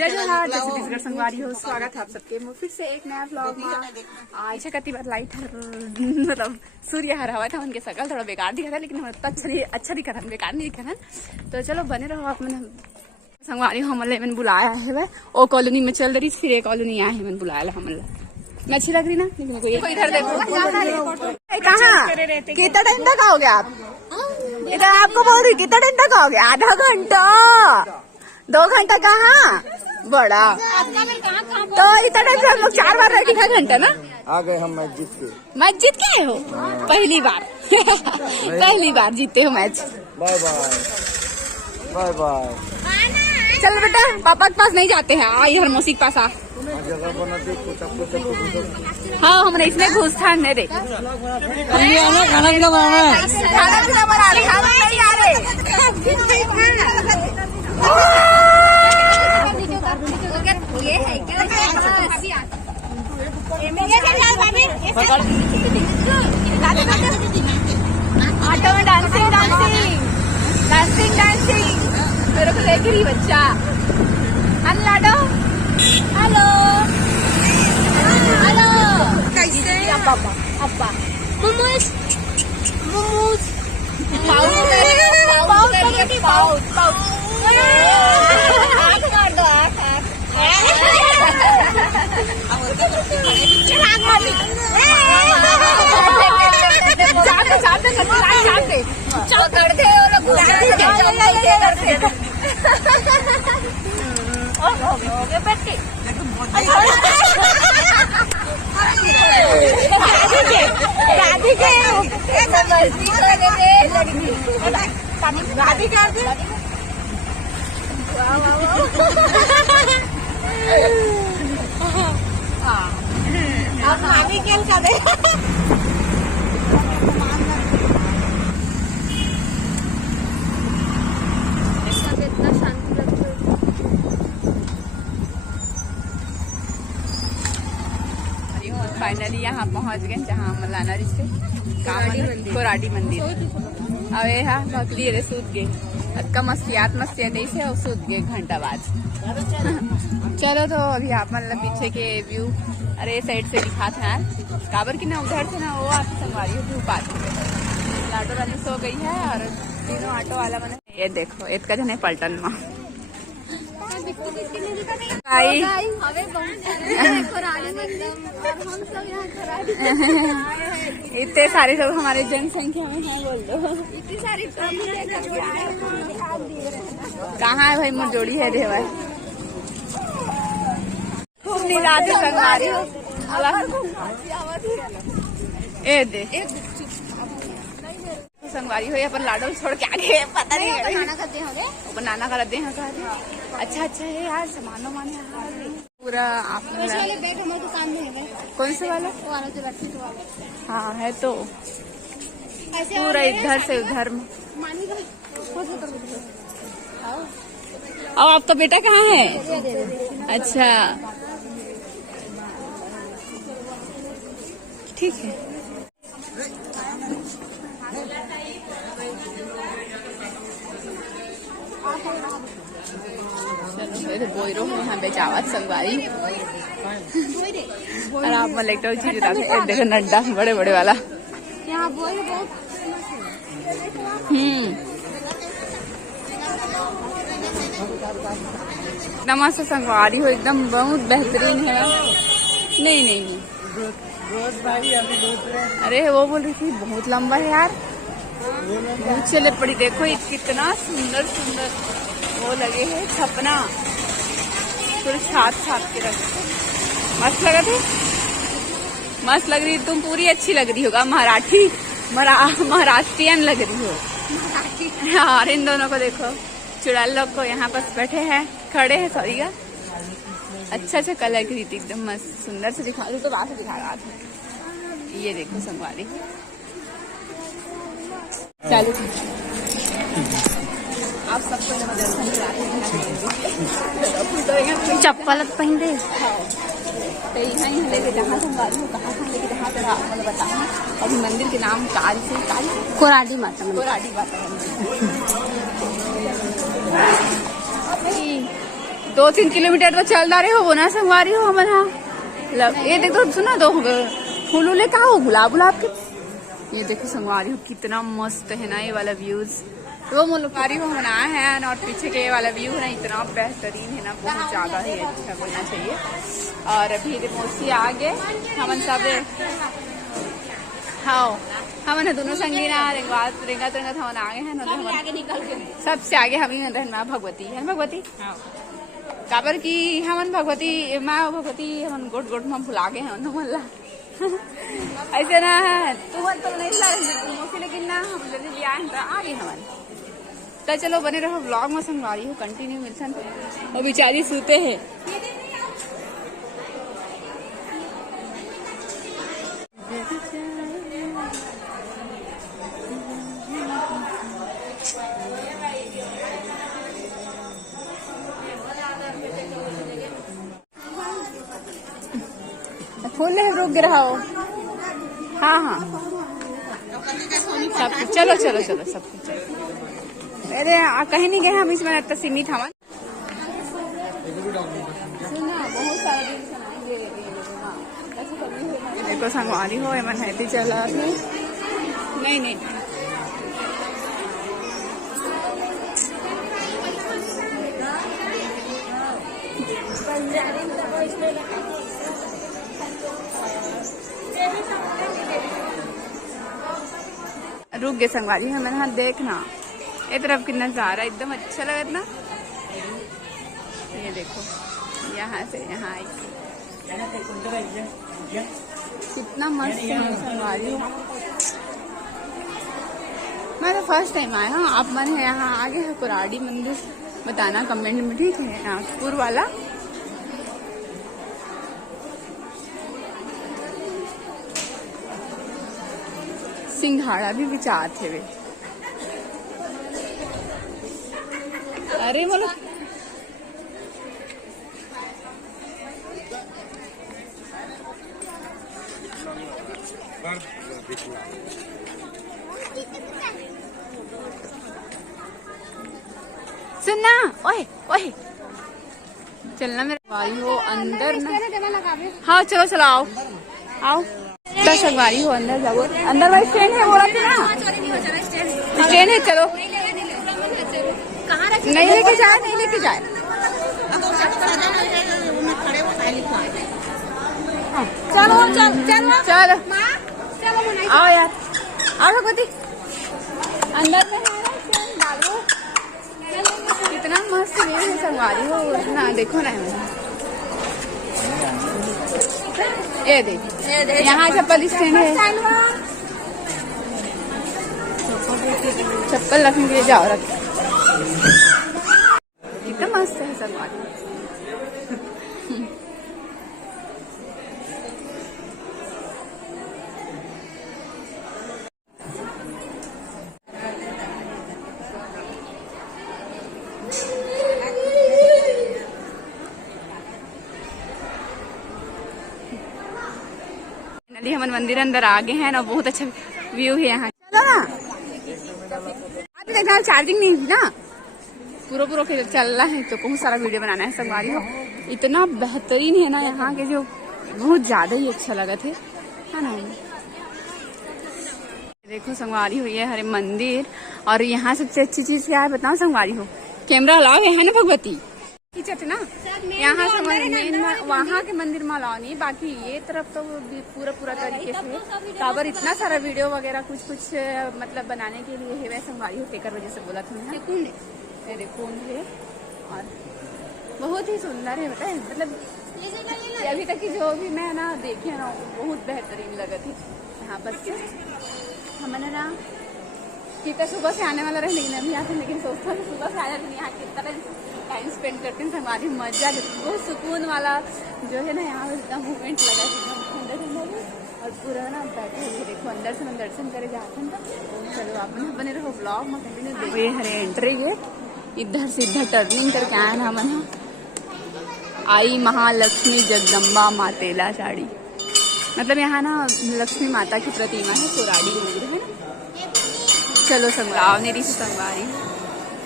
जय जोहार, जय छत्तीसगढ़ संगवारी हो। स्वागत है आप सबके फिर से एक नया ब्लॉग में। आज कति बार लाइट मतलब सूर्य हर हवा था, उनके शकल थोड़ा बेकार दिखा था, लेकिन अच्छा दिखा था, बेकार नहीं दिखा था। तो चलो बने रहो आप। मैंने संगवारी हमले मैंने बुलाया है, वो कॉलोनी में चल रही, फिर एक कॉलोनी आया है, मैंने बुलाया हमला। मैं अच्छी लग रही ना, लेकिन कोई इधर देखो कहाँ कितना टाइम तक आओगे आप इधर? आपको बोल रही कितना टाइम तक आओगे? आधा घंटा 2 घंटा कहाँ बड़ा तो इतना टाइम से हम लोग 4 बार बैठे 1 घंटा ना आ गए हम मैच जीत के। मैच जीत के हो? पहली बार पहली बार जीते हो match. Bye bye bye bye. चल बेटा, पापा के पास नहीं जाते हैं, आई हर मौसी के पास आ। जगह बना दे कुछ। हाँ, हमने इसमें घुस था नहीं रे। खाना पीना बनाना है। खाना पीना बना रहे, हम नहीं आ रहे। ऑटो में डांसिंग डांसिंग डांसिंग डांसिंग मेरे को देख रही बच्चा। हेलो हेलो हेलो, कैसे पापा अब्बा momos momos pouch pouch pouch pouch मार दो फाइनली यहाँ पहुँच गए जहाँ हम लाना रिश्ते कोराडी मंदिर। अब यहाँ भकली रे सूत गए, अक्का मस्तियात से और सूत गए घंटा बाद। चलो तो अभी आप मतलब पीछे के व्यू अरे साइड से दिखाते हैं यार, काबर की ना उधर से ना वो आपकी संगवारी हो पास ऑटो वाली सो गई है और तीनों ऑटो वाला बने। ये देखो इतना जने पलटन में इतने सारे लोग हमारे जनसंख्या में हैं, बोल दो इतनी सारी। कहाँ है भाई मोर जोड़ी है रे भाई? राधे संगवारी हो ए दे संगवारी हो अपन लाडो छोड़ के आगे पता नहीं वो बनाना कर दे हैं। अच्छा अच्छा है यार, सामान वामान पूरा आपने बैग हमारे दुकान में है। कौन से वाला? हाँ है तो पूरा इधर से उधर में। और आपका बेटा कहाँ है? अच्छा ठीक है। चलो बोईरो में यहाँ बेचावत संगवारी और आप मलेक्टर चीज देखो नड्डा बड़े बड़े वाला। नमस्ते संगवारी हो, एकदम बहुत बेहतरीन है। नहीं नहीं अरे वो बोल रही थी बहुत लंबा है यार, बहुत चले पड़ी। देखो कितना सुंदर सुंदर वो लगे हैं छपना, पूरे छाप के रखे, मस्त लगा थे। मस्त लग रही, तुम पूरी अच्छी लग रही होगा, महाराष्ट्रियन लग रही हो। हाँ इन दोनों को देखो, चुड़ैल लोग को यहाँ पर बैठे हैं, खड़े हैं सॉरी का। अच्छा कलर की थी, एकदम मस्त सुंदर से दिखा तो बात दिखा रहा था। ये देखो संगवारी चलो आप सबको चप्पल पहन दे तो यहाँ लेके जहाँ संगवारी हो कहाँ लेके जहाँ पर आप मतलब बताना। अभी मंदिर के नाम कोराडी माता 2-3 किलोमीटर तो चल रहे हो वो ना संगवारी हो हम यहाँ। ये देखो सुना दो फूल उले का हो गुलाब गुलाब के। ये देखो संगवारी हो कितना मस्त है ना ये वाला व्यूज। वो मुलकारी हो बनाया है और पीछे के ये वाला व्यू है ना इतना बेहतरीन है ना, बहुत ज्यादा ही अच्छा बोलना चाहिए। और अभी मौसी आगे हमन सब हाँ हमन दोनों संगी ना रेंगत रेंगत हमन आगे हैं ना आगे निकल के सबसे आगे हम ही रहन माँ भगवती है भगवती काबर की हमन भगवती माँ भगवती हमन गोट गोट में भुला गए हैं मोहल्ला ऐसे ना है तुम तो नहीं ला मौसी लेकिन ना हम जल्दी ले आए तो आगे हमन। तो चलो बने रहो व्लॉग में संगवारी हो कंटिन्यू मिलसन और बेचारी सूते हैं। फूल रुक गिरा हो। हाँ हाँ सब कुछ चलो चलो चलो सब कुछ चलो। अरे कहीं नहीं गए हम इसमें तो सीमित हवन देखो संगवारी हो मन है चला नहीं नहीं रुक गए संगवारी है मैंने हाँ देखना ये तरफ कितना नजारा एकदम अच्छा लगा ना। ये देखो यहाँ से यहाँ कितना मस्त है संगवारी। मैं तो फर्स्ट टाइम आया हूँ। आप मन है यहाँ आगे है कुराड़ी मंदिर बताना कमेंट में, ठीक है। नागपुर वाला सिंघाड़ा भी विचार थे वे। अरे बोलो सुनना ओए ओए चलना मेरे भाई हो अंदर ना। हाँ चलो चलो आओ आओ तो संगवारी हो अंदर जाओ। अंदर भाई स्टैंड है बोला था ना स्टैंड है चलो नहीं लेके जाए नहीं लेके जाए। चलो चलो चलो चलो आओ यार आओ भगवती अंदर में कितना मस्त है संगवारी हो ना। देखो ना ये देख यहाँ चप्पल स्टैंड है चप्पल रखने के लिए जाओ रख कितना मस्त है संगवारी। हमन मंदिर अंदर आ गए हैं ना, बहुत अच्छा व्यू है यहाँ। चलो ना अभी देखना चार्जिंग नहीं थी ना पूरा पूरा चल रहा है तो बहुत सारा वीडियो बनाना है संगवारी हो। इतना बेहतरीन है ना यहाँ के जो बहुत ज्यादा ही अच्छा लगा थे है ना। देखो संगवारी हो ये हरे मंदिर और यहाँ सबसे अच्छी चीज क्या है बताओ संगवारी हो कैमरा अलाउ है ना भगवती खींचते ना यहाँ से वहाँ के मंदिर में अलाउ नहीं, बाकी ये तरफ तो पूरा पूरा तरीके से काबर इतना सारा वीडियो वगैरह कुछ कुछ मतलब बनाने के लिए है। वैसे संगवारी हो केकर वजह से बोला था कुंड देखो है और बहुत ही सुंदर है बताए मतलब अभी तक की जो भी मैं ना देखे ना बहुत बेहतरीन लगा थी यहाँ पर से। हमने ना कितना सुबह से आने वाला रहे लेकिन अभी आते लेकिन सोचता हूँ सुबह से आया तो यहाँ कितना टाइम स्पेंड करते हैं संगवारी मजा बहुत सुकून वाला जो है ना यहाँ पर इतना मूवमेंट लगा ठंडा ठंडा और पूरा ना बैठे हुए देखो अंदर से हम दर्शन करे जाते हैं तो चलो आप बने रहो ब्लॉग में कंटिन्यू देखो। ये हरे एंट्री है इधर सीधा टर्निंग करके आया ना मन आई महालक्ष्मी जगदम्बा मातेला साड़ी मतलब यहाँ ना लक्ष्मी माता की प्रतिमा है कोराड़ी मंदिर है ना। चलो संगवारी से संगवारी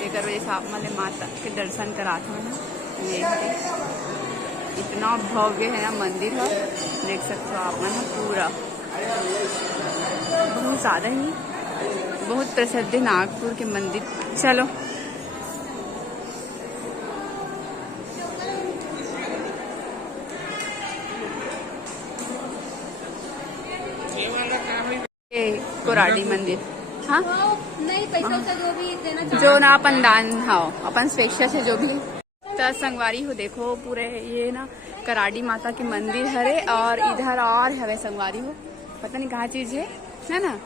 लेकर वजह से आप माता के दर्शन कराते हैं ये इतना भव्य है ना मंदिर है, देख सकते हो आप ना पूरा, बहुत ज्यादा ही बहुत प्रसिद्ध है नागपुर के मंदिर। चलो ये कोराडी मंदिर, हाँ नहीं पैसा से जो भी देना जो ना अपन दान, हाँ अपन स्पेशल से जो भी तो संगवारी हो देखो पूरे ये ना कराडी माता के मंदिर हरे और इधर और हवे संगवारी हो, पता नहीं कहाँ चीज है ना।